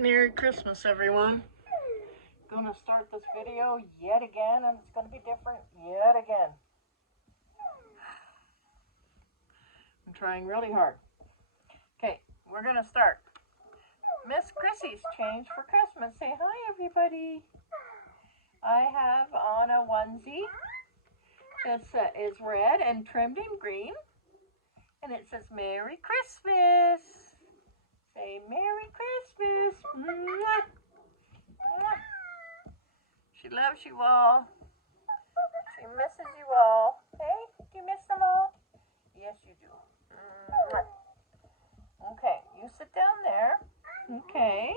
Merry Christmas, everyone. Gonna start this video yet again, and it's gonna be different yet again. I'm trying really hard. Okay, we're gonna start. Miss Chrissy's change for Christmas. Say hi, everybody. I have on a onesie. This is red and trimmed in green, and it says Merry Christmas. Say Merry Christmas. Mwah. Mwah. She loves you all. She misses you all. Hey, do you miss them all? Yes, you do. Mwah. Okay, you sit down there. Okay,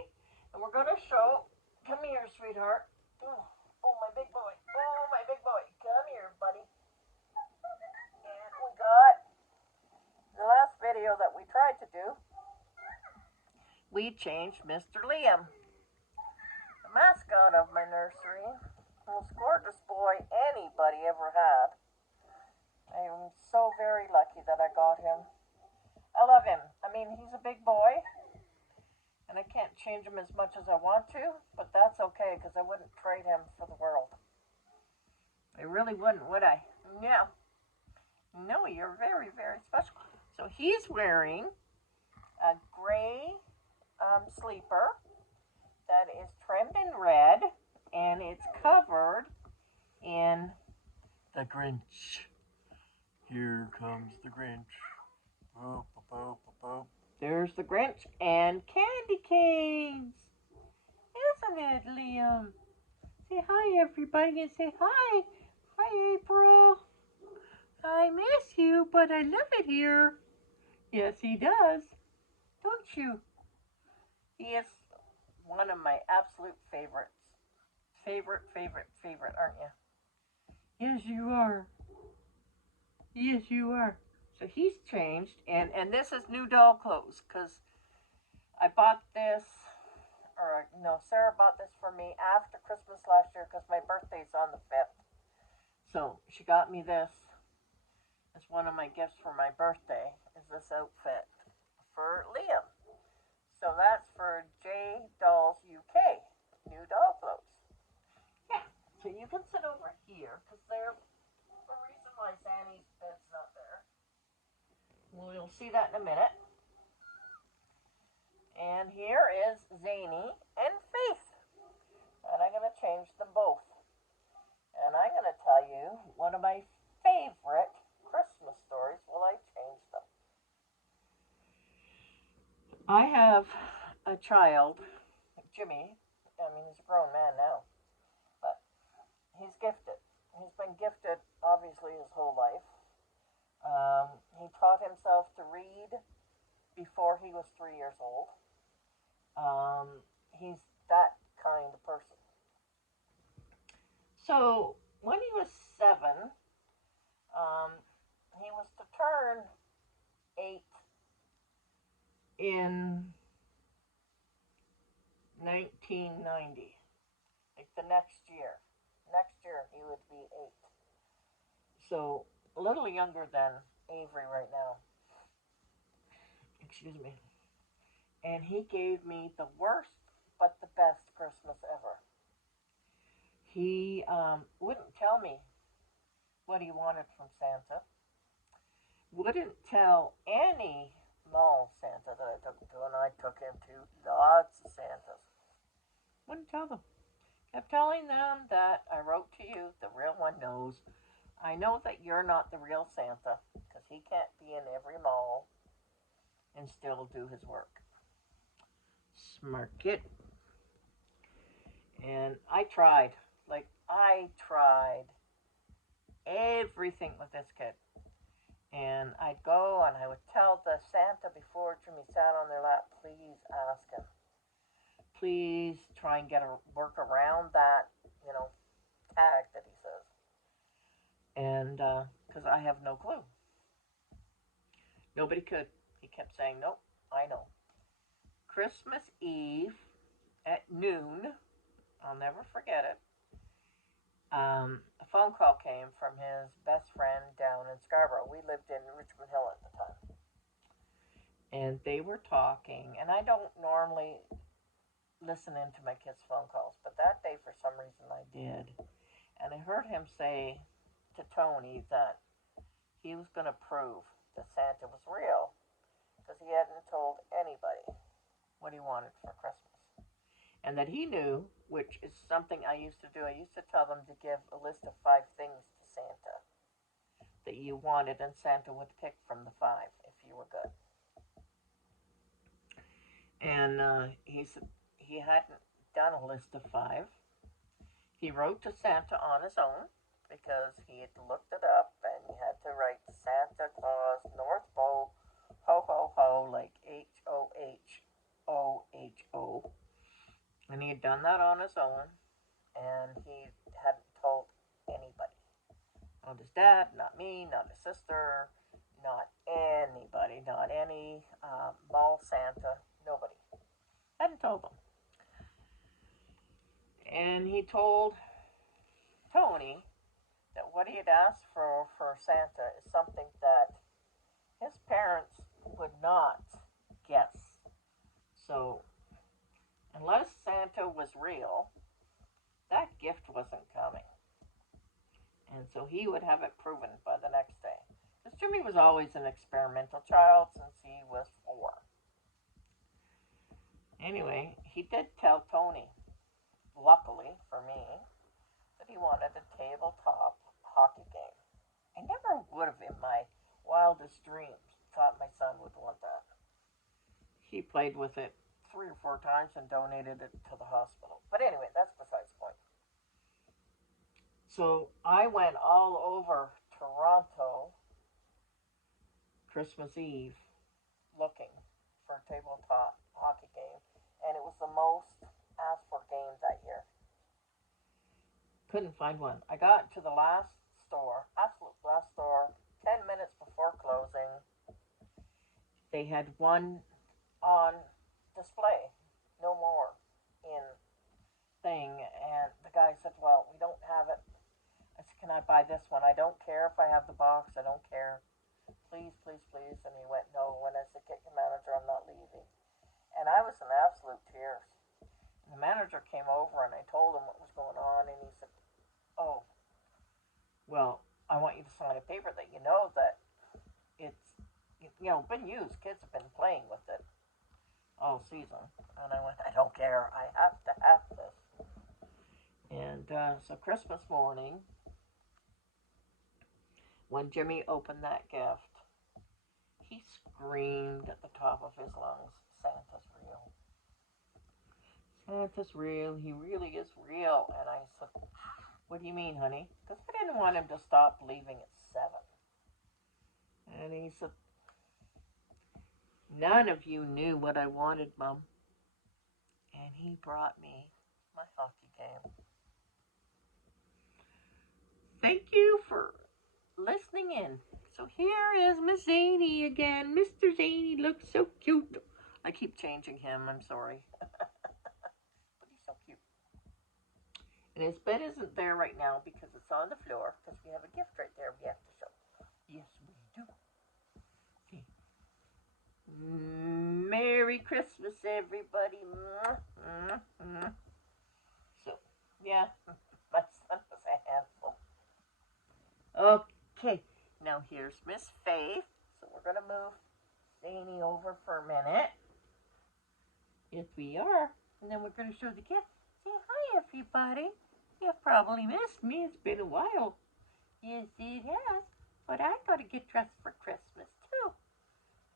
and we're going to show. Come here, sweetheart. Oh, my big boy. Oh, my big boy. Come here, buddy. And we got the last video that we tried to do. We changed Mr. Liam, the mascot of my nursery. The most gorgeous boy anybody ever had. I am so very lucky that I got him. I love him. I mean, he's a big boy, and I can't change him as much as I want to, but that's okay, because I wouldn't trade him for the world. I really wouldn't, would I? No. No, you're very, very special. So he's wearing a gray sleeper that is trimmed in red, and it's covered in the Grinch. Here comes the Grinch. Boop, boop, boop, boop. There's the Grinch and candy canes. Isn't it, Liam? Say hi, everybody, and say hi. Hi, April. I miss you, but I love it here. Yes, he does. Don't you? He is one of my absolute favorites. Favorite, aren't you? Yes, you are. Yes, you are. So he's changed, and this is new doll clothes, because I bought this, or no, Sarah bought this for me after Christmas last year, because my birthday's on the 5th. So she got me this as one of my gifts for my birthday, is this outfit for Liam. So that's for J Dolls UK, new doll clothes. Yeah, so you can sit over here, because they're the reason why Sammy's bed's not there. Well, you'll see that in a minute. And here is Zany and Faith. And I'm going to change them both. And I'm going to tell you one of my favorite Christmas stories while I change them. I have a child, Jimmy. I mean, he's a grown man now. But he's gifted. He's been gifted, obviously, his whole life. He taught himself to read before he was 3 years old. He's that kind of person. So when he was 7, he was to turn 8 in 1990, like the next year. Next year he would be 8. So a little younger than Avery right now. Excuse me. And he gave me the worst but the best Christmas ever. He wouldn't tell me what he wanted from Santa. Wouldn't tell any mall Santa that I took him to, and I took him to lots of Santas. Wouldn't tell them. Kept telling them that I wrote to you, the real one knows. I know that you're not the real Santa, because he can't be in every mall and still do his work. Smart kid. And I tried everything with this kid. And I'd go and I would tell the Santa before Jimmy sat on their lap, please ask him. Please try and work around that, tag that he says. And, because I have no clue. Nobody could. He kept saying, nope, I know. Christmas Eve at noon, I'll never forget it, a phone call came from his best friend down in Scarborough. We lived in Richmond Hill at the time. And they were talking, and I don't normally listen into my kids' phone calls, but that day for some reason I did. And I heard him say to Tony that he was going to prove that Santa was real because he hadn't told anybody what he wanted for Christmas. And that he knew, which is something I used to do. I used to tell them to give a list of 5 things to Santa that you wanted, and Santa would pick from the 5 if you were good. And he said he hadn't done a list of 5. He wrote to Santa on his own because he had looked it up, and he had to write Santa Claus, North Pole, ho ho ho, like HOHOHO. And he had done that on his own, and he hadn't told anybody. Not his dad, not me, not his sister, not anybody, not any mall Santa, nobody. Hadn't told them. And he told Tony that what he had asked for Santa is something that his parents would not guess. So, unless Santa was real, that gift wasn't coming. And so he would have it proven by the next day. Because Jimmy was always an experimental child since he was 4. Anyway, he did tell Tony, luckily for me, that he wanted a tabletop hockey game. I never would have in my wildest dreams thought my son would want that. He played with it 3 or 4 times and donated it to the hospital. But anyway, that's besides the point. So I went all over Toronto Christmas Eve looking for a tabletop hockey game, and it was the most asked for game that year. Couldn't find one. I got to the last store, absolute last store, 10 minutes before closing. They had one on display, no more in thing, and the guy said, well, we don't have it. I said, can I buy this one? I don't care if I have the box, I don't care. Please, please, please. And he went, no. And I said, get your manager, I'm not leaving. And I was in absolute tears. And the manager came over and I told him what was going on, and he said, oh, well, I want you to sign a paper that you know that it's, been used. Kids have been playing with it all season. And I went, I don't care. I have to have this. And so Christmas morning, when Jimmy opened that gift, he screamed at the top of his lungs, Santa's real. Santa's real. He really is real. And I said, what do you mean, honey? Because I didn't want him to stop believing at 7. And he said, none of you knew what I wanted, Mom. And he brought me my hockey game. Thank you for listening in. So here is Miss Zany again. Mr. Zany looks so cute. I keep changing him, I'm sorry. But he's so cute. And his bed isn't there right now because it's on the floor, because we have a gift right there we have to show. Yes, we do. Okay. Merry Christmas, everybody. So, yeah, my son was a handful. Okay, now here's Miss Faith. So we're going to move Zany over for a minute. Yes, we are. And then we're going to show the gift. Say hi, everybody. You've probably missed me. It's been a while. Yes, it has. But I got to get dressed for Christmas, too.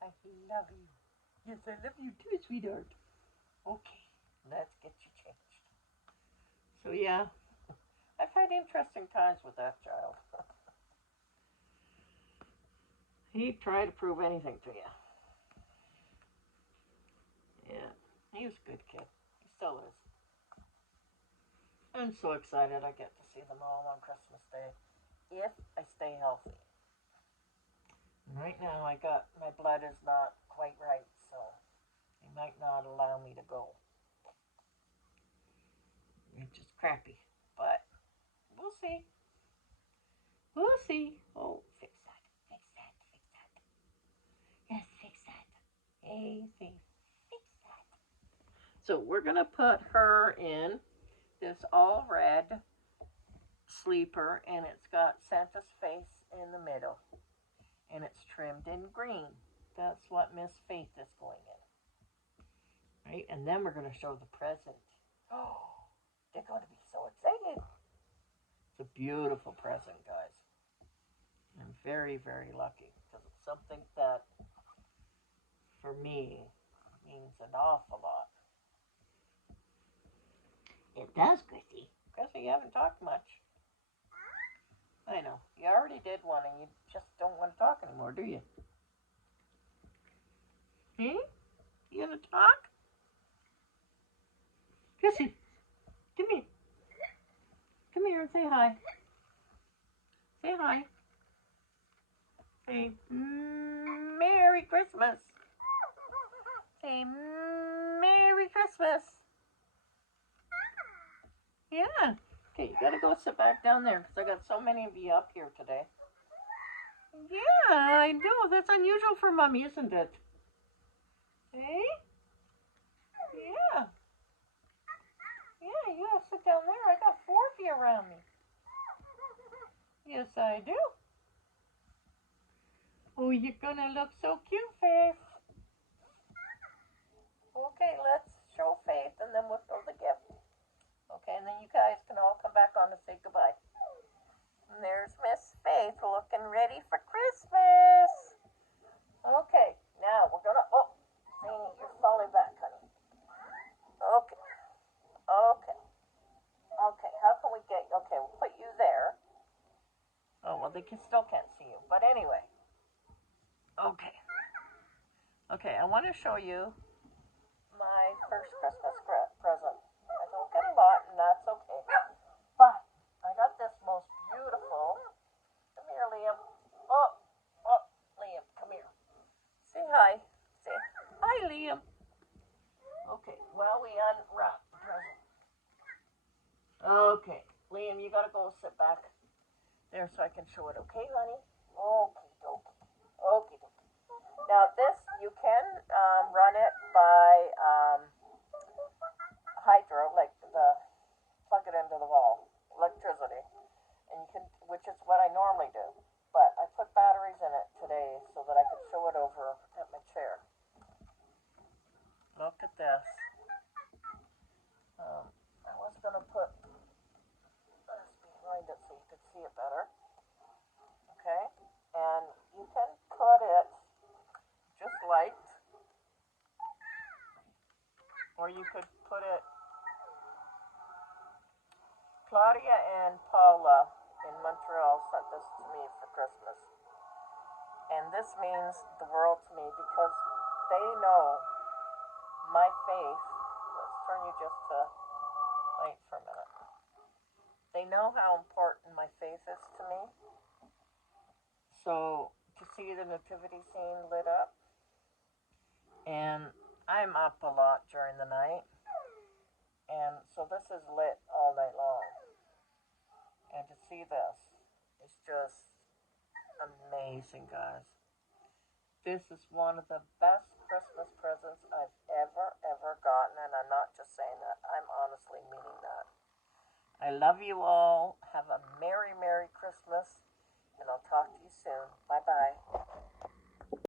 I love you. Yes, I love you, too, sweetheart. Okay, let's get you changed. So, yeah, I've had interesting times with that child. He'd try to prove anything to you. Yeah, he was a good kid. He still is. I'm so excited I get to see them all on Christmas Day, if I stay healthy. Right now, my blood is not quite right, so they might not allow me to go. Which is crappy, but we'll see. We'll see. Oh, fix that, fix that, fix that. Yes, fix that. Hey, Faith, fix that. So we're going to put her in this all red sleeper, and it's got Santa's face in the middle, and it's trimmed in green. That's what Miss Faith is going in. Right? And then we're going to show the present. Oh, they're going to be so excited. It's a beautiful present, guys. I'm very, very lucky because it's something that, for me, means an awful lot. It does, Chrissy. Chrissy, you haven't talked much. I know. You already did one and you just don't want to talk anymore, do you? Hmm? You gonna talk? Chrissy, come here. Come here and say hi. Say hi. Say Merry Christmas. Say Merry Christmas. Yeah. Okay, you gotta go sit back down there because I got so many of you up here today. Yeah, I know. That's unusual for Mommy, isn't it? Hey? Yeah. Yeah, you gotta sit down there. I got 4 of you around me. Yes, I do. Oh, you're gonna look so cute, Faith. Okay, let's show Faith and then we'll show the gift. Okay, and then you guys can all come back on and say goodbye. And there's Miss Faith looking ready for Christmas. Okay, now we're gonna, oh, Zany, you're falling back, honey. Okay, okay, okay, how can we get, okay, we'll put you there. Oh, well, they still can't see you, but anyway. Okay. Okay, I want to show you my first Christmas present. I don't get a lot, and that's okay. But I got this most beautiful. Come here, Liam. Oh, oh, Liam, come here. Say hi. Say hi, Liam. Okay, well, we unwrap the present. Okay, Liam, you gotta go sit back there so I can show it. Okay, honey? Okay, dokie. Okay, dokie. Now this, you can run it by hydro, like plug it into the wall, electricity, and you can, which is what I normally do. But I put batteries in it today so that I could show it over at my chair. Look at this. I was gonna put this behind it so you could see it better. Okay, and you can put it just light, or you could put it. Claudia and Paula in Montreal sent this to me for Christmas. And this means the world to me because they know my faith. Let's turn you just to, wait for a minute. They know how important my faith is to me. So to see the nativity scene lit up, and I'm up a lot during the night, and so this is lit all night long. And to see this is just amazing, guys. This is one of the best Christmas presents I've ever gotten, and I'm not just saying that. I'm honestly meaning that. I love you all. Have a Merry Christmas, and I'll talk to you soon. Bye-bye.